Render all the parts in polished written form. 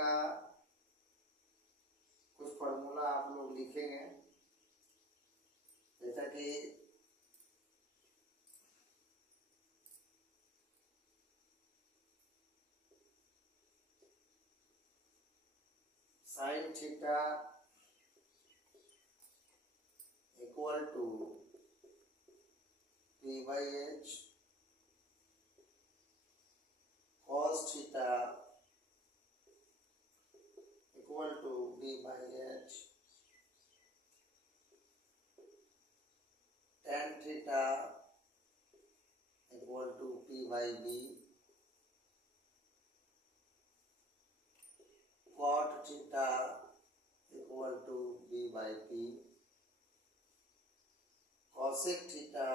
का कुछ फॉर्मूला आप लोग लिखेंगे, जैसा कि sine theta equal to p by h, cos theta equal to b by h, tan theta equal to p by b, cot theta equal to b by p, cosec theta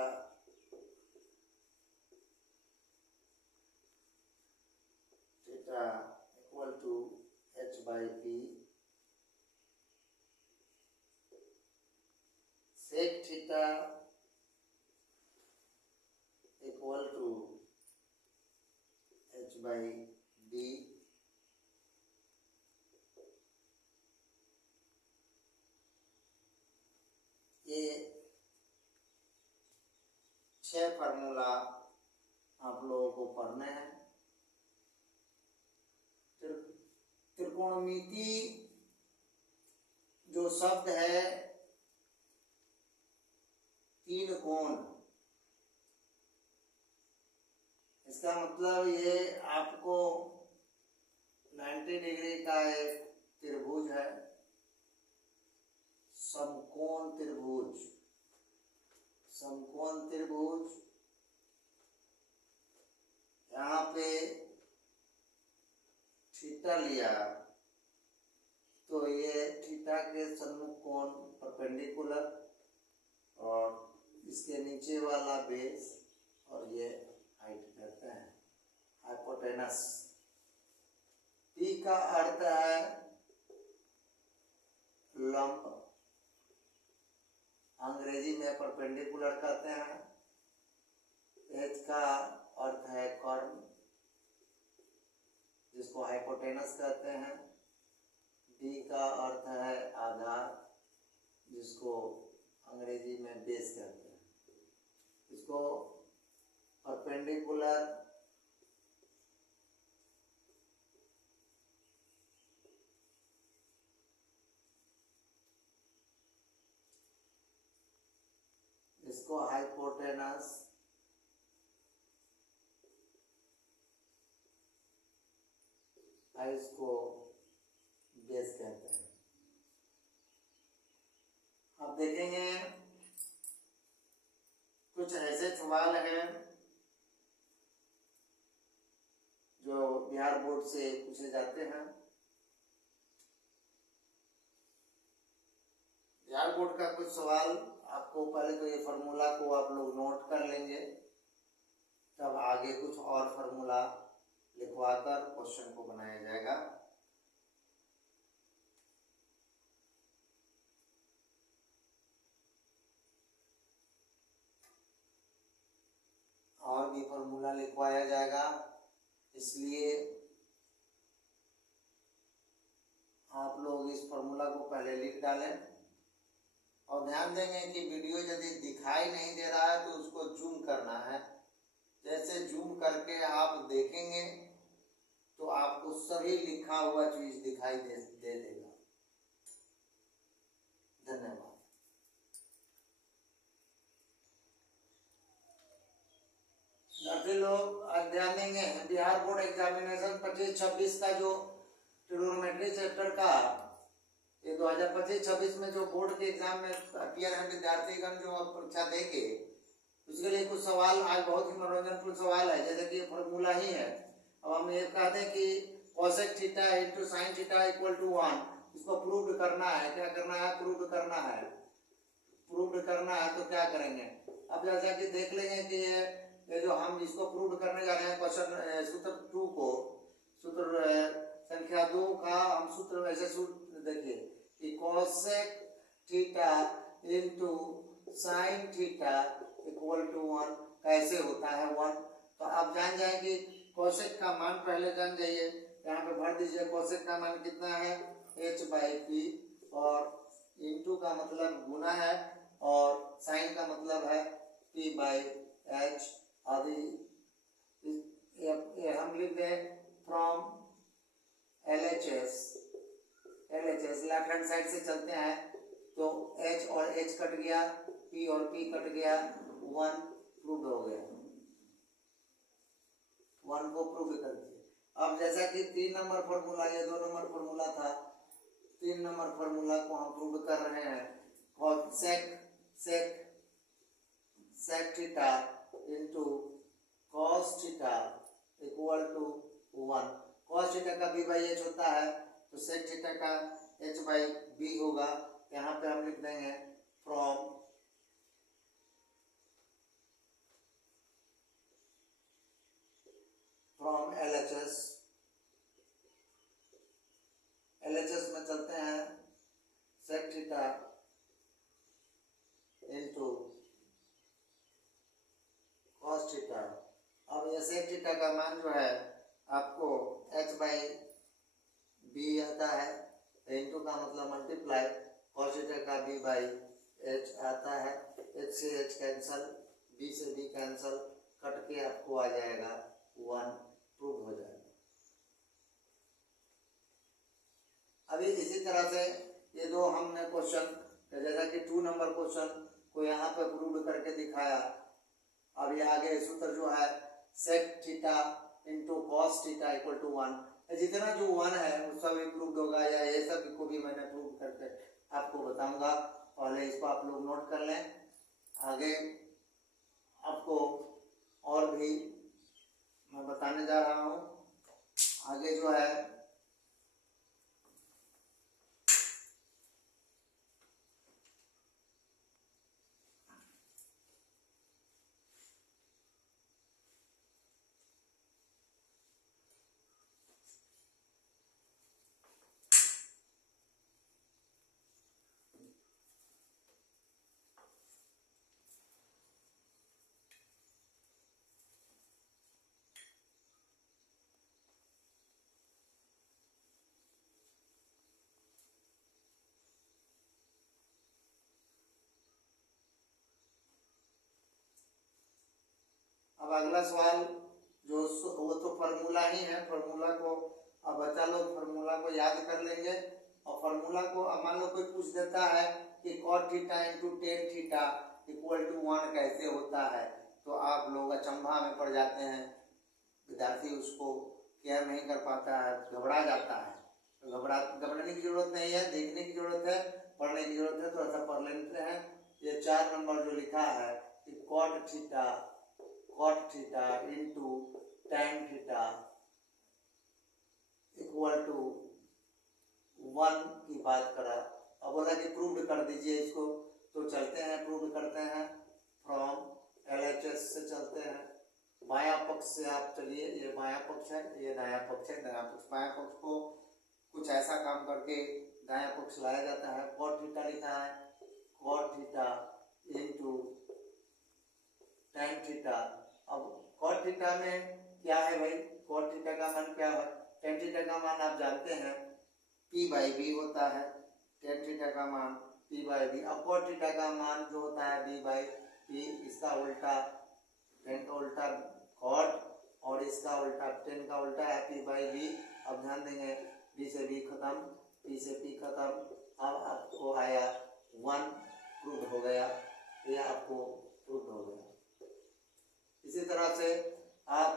equal to h by p, sec theta equal to h by b, ये 6 formula आप लोगों को पढ़ने हैं। त्रिकोणमिति जो शब्द है, 3 कोण, इसका मतलब ये आपको 90 डिग्री का एक त्रिभुज है, समकोण त्रिभुज। समकोण त्रिभुज, यहाँ पे थीटा लिया तो ये थीटा के सम्मुख कोण परपेंडिकुलर, और इसके नीचे वाला बेस, और ये हाइट कहते हैं हाइपोटेनस। पी का अर्थ है लंब, अंग्रेजी में परपेंडिकुलर कहते हैं। एच का अर्थ है कर्व, जिसको हाइपोटेनस कहते हैं। डी का अर्थ है आधार, जिसको अंग्रेजी में बेस कहते हैं। इसको परपेंडिकुलर, इसको हाइपोटेनस, इसको बेस कहते हैं। अब देखेंगे कुछ ऐसे सवाल हैं जो बिहार बोर्ड से पूछे जाते हैं। बिहार बोर्ड का कुछ सवाल आपको, पहले तो ये फार्मूला को आप लोग नोट कर लेंगे, तब आगे कुछ और फार्मूला लिखवाकर क्वेश्चन को बनाया जाएगा। और भी फार्मूला लिखवाया जाएगा, इसलिए आप लोग इस फार्मूला को पहले लिख डालें। और ध्यान देंगे कि वीडियो यदि दिखाई नहीं दे रहा है तो उसको जूम करना है। जैसे जूम करके आप देखेंगे तो आपको सभी लिखा हुआ चीज दिखाई दे देगा। धन्यवाद। लोग ध्यान देंगे, बिहार बोर्ड एग्जामिनेशन 25-26 का जो ट्रिग्नोमेट्री चैप्टर का, ये 2025-26 में जो बोर्ड के एग्जाम में अपियर है विद्यार्थीगण जो परीक्षा देंगे, उसके लिए कुछ सवाल आज बहुत ही मनोरंजनपूर्ण सवाल है। जैसे कि फॉर्मूला ही है। अब हम ये कहते हैं कि cosec theta into sine theta equal to 1, इसको प्रूव करना है। क्या करना है? प्रूव करना है। प्रूव करना है तो क्या करेंगे? अब जैसा कि देख लेंगे कि ये जो हम इसको प्रूव करने जा रहे हैं, क्वेश्चन सूत्र 2 को, सूत्र संख्या 2 का हम सूत्र वैसे सूत्र देखिए कि cosec theta into sine theta equal to 1 कैसे होता है 1। तो आप जान जाए कि cosec का मान पहले जान जाइए, यहाँ पे भर दीजिए। कोसेक का मान कितना है, h/p, और इनटू का मतलब गुना है और साइन का मतलब है p/h। आदि ये हम लिख दें from LHS left hand side से चलते हैं तो h और h कट गया, p और p कट गया, 1 प्रूव हो गया, 1 को प्रूव कर दिया। अब जैसा कि 3 नंबर फॉर्मूला या 2 नंबर फॉर्मूला था, 3 नंबर फॉर्मूला को हम प्रूव कर रहे हैं और sec theta into cos theta equal to 1। cos theta का b/h होता है तो sec थीटा का h/b होगा। यहाँ पे हम लिख देंगे फ्रॉम LHS में चलते हैं sec theta into cos theta. अब ये sec थीटा का मान जो है आपको h/b आता है, इनटू का मतलब मल्टीप्लाई, cos थीटा का b/h आता है, h से h कैंसल, b से b कैंसल, कट के आपको आ जाएगा 1 प्रूव हो जाएगा। अभी इसी तरह से ये दो हमने क्वेश्चन, जैसा कि 2 नंबर क्वेश्चन को यहाँ पे प्रूव करके दिखाया। अब ये आगे सूत्र जो है sec theta into cos theta equal to 1, जितना जो 1 है वो सब प्रूव होगा या ये सब को भी मैंने प्रूव करके आपको बताऊंगा। पहले इसको आप लोग नोट कर लें, आगे आपको और भी मैं बताने जा रहा हूँ। आगे जो है अब अगला सवाल जो वो तो फार्मूला ही है, फार्मूला को अब बच्चा लोग फार्मूला को याद कर लेंगे। और फार्मूला को अब मान लो कोई पूछ देता है कि cot theta into tan theta equal to 1 कैसे होता है, तो आप लोग अचंभा में पड़ जाते हैं, विद्यार्थी उसको केयर नहीं कर पाता है, घबरा जाता है। तो घबराने की जरूरत नहीं है, देखने की जरूरत है, पढ़ने की जरूरत है। थोड़ा सा पढ़ लेते हैं। ये 4 नंबर जो लिखा है कि cot theta into tan theta equal to 1 की बात करा। अब बोला कि प्रूव कर दीजिए इसको, तो चलते हैं प्रूव करते हैं। फ्रॉम LHS से चलते हैं, बायां पक्ष से आप चलिए, ये बायां पक्ष है, ये दायां पक्ष है। दायां पक्ष बायां पक्ष को कुछ ऐसा काम करके दायां पक्ष लाया जाता है। cot थीटा लिखा है, cot theta into tan theta. अब cot थीटा में क्या है भाई, cot थीटा का मान क्या है, tan थीटा का मान आप जानते हैं p/b होता है, tan थीटा का मान p/b। अब cot थीटा का मान जो होता है b/p, इसका उल्टा tan का उल्टा cot और इसका उल्टा tan का उल्टा है p/b। अब ध्यान देंगे, b से b खत्म, p से p खत्म। अब आपको आया 1 प्रूव हो गया, ये आपको प्रूव हो गया। इसी तरह से आप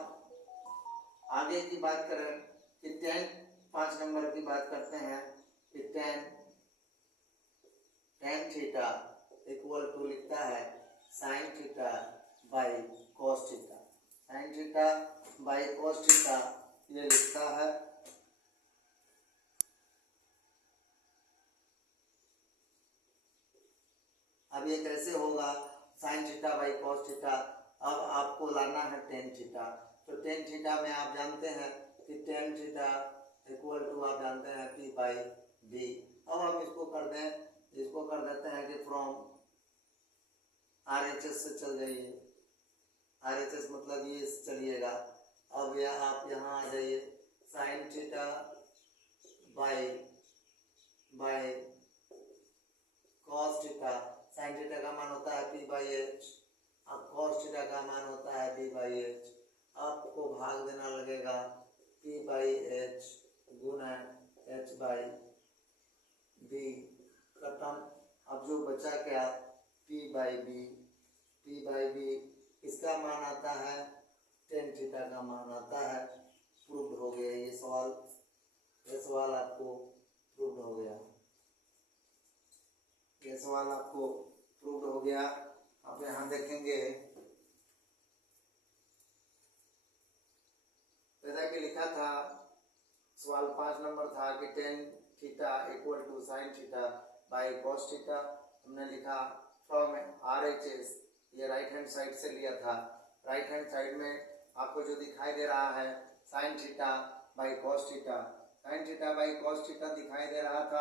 आगे की बात करें कि tan 5 नंबर की बात करते हैं कि tan थीटा इक्वल टू लिखता है sin theta by cos theta. sin theta by cos theta ये लिखता है। अब ये कैसे होगा sin theta by cos theta, अब आपको लाना है tan थीटा। तो tan थीटा में आप जानते हैं कि tan थीटा इक्वल टू आप जानते हैं p/b। अब हम इसको कर देते हैं कि फ्रॉम RHS से चल जाइए, RHS मतलब ये चलिएगा। अब आप यहाँ आ जाइए, sign theta by cos theta. Sine theta का मान होता है पी बाई एच, अब कॉस थीटा का मान होता है पी बाई एच। आपको भाग देना लगेगा पी बाई एच गुना एच बाई बी, खत्म। अब जो बचा क्या, p by b. P by b इसका मान आता है टेन थीटा का मान आता है। प्रूव्ड हो गया ये सवाल आपको प्रूव्ड हो गया। ये सवाल आपको प्रूव्ड हो गया। अब यहाँ देखेंगे जैसा कि लिखा था, सवाल 5 नंबर था कि tan theta equal to sine theta by cos theta. हमने लिखा फ्रॉम RHS, ये राइट हैंड साइड से लिया था। राइट हैंड साइड में आपको जो दिखाई दे रहा है sign theta by cos theta, sign theta by cos theta दिखाई दे रहा था।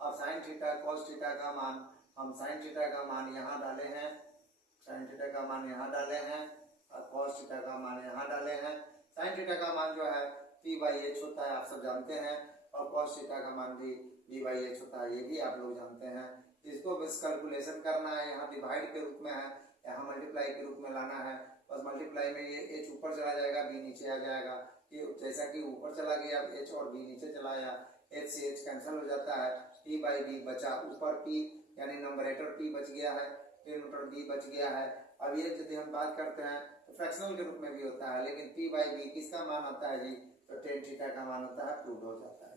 अब साइन थीटा कॉस थीटा का मान, हम साइन थीटा का मान यहाँ डाले हैं, साइन थीटा का मान यहाँ डाले हैं और कॉस थीटा का मान यहाँ डाले हैं। साइन थीटा का मान जो है पी बाई एच होता है, आप सब जानते हैं, और कॉस थीटा का मान भी बी बाई एच होता है, ये भी आप लोग जानते हैं। इसको बस कैलकुलेशन करना है, यहाँ डिवाइड के रूप में है, यहाँ मल्टीप्लाई के रूप में लाना है। बस मल्टीप्लाई में ये एच ऊपर चला जाएगा, बी नीचे आ जाएगा। कि जैसा कि ऊपर चला गया एच और बी नीचे चला आया, एच से एच कैंसिल हो जाता है, पी बाई बी बचा, ऊपर पी यानी नंबरेटर पी बच गया है, डिनोमिनेटर बी बच गया है। अब ये यदि हम बात करते हैं तो फ्रैक्शनल के रूप में भी होता है, लेकिन पी बाई बी किसका मान आता है जी, तो टेन थीटा का मान होता है, प्रूव हो जाता है।